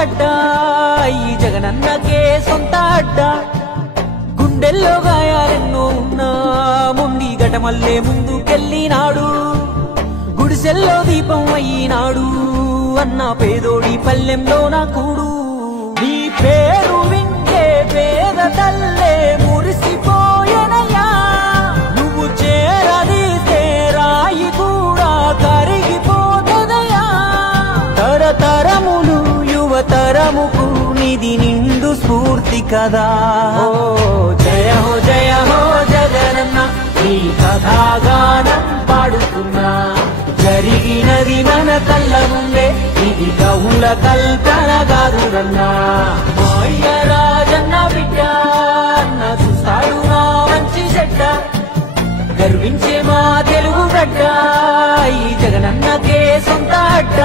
గడ్డ ఈ జగనన్నకే సొంత అడ్డ గుండెల్లో గాయాలెన్నో ఉన్నా ముండి గటమల్లే ముందుకెళ్ళినాడు గుడిసెల్లో దీపం అయినాడు అన్న పేదోడి పల్లెంలో నా కూడు నీ పేరు వింటే పేద తల్లే మురిసిపోయెనయ్యా నువ్వు చేరదీస్తే రాయి కూడా కరిగిపోతదయ్యా తరతరములు యువతరముకు నిధి నిండు స్ఫూర్తి కదా హో జగనన్న నీ కథాగానం పాడుతున్నా జరిగినది మన కళ్ళ ముందే ఇది కవుల కల్పన కాదురన్నా మాయ రాజన్న బిడ్డ అన్న చూస్తాడు నా మంచి చెడ్డ గర్వించే మా తెలుగు గడ్డ ఈ జగనన్నకే సొంత అడ్డ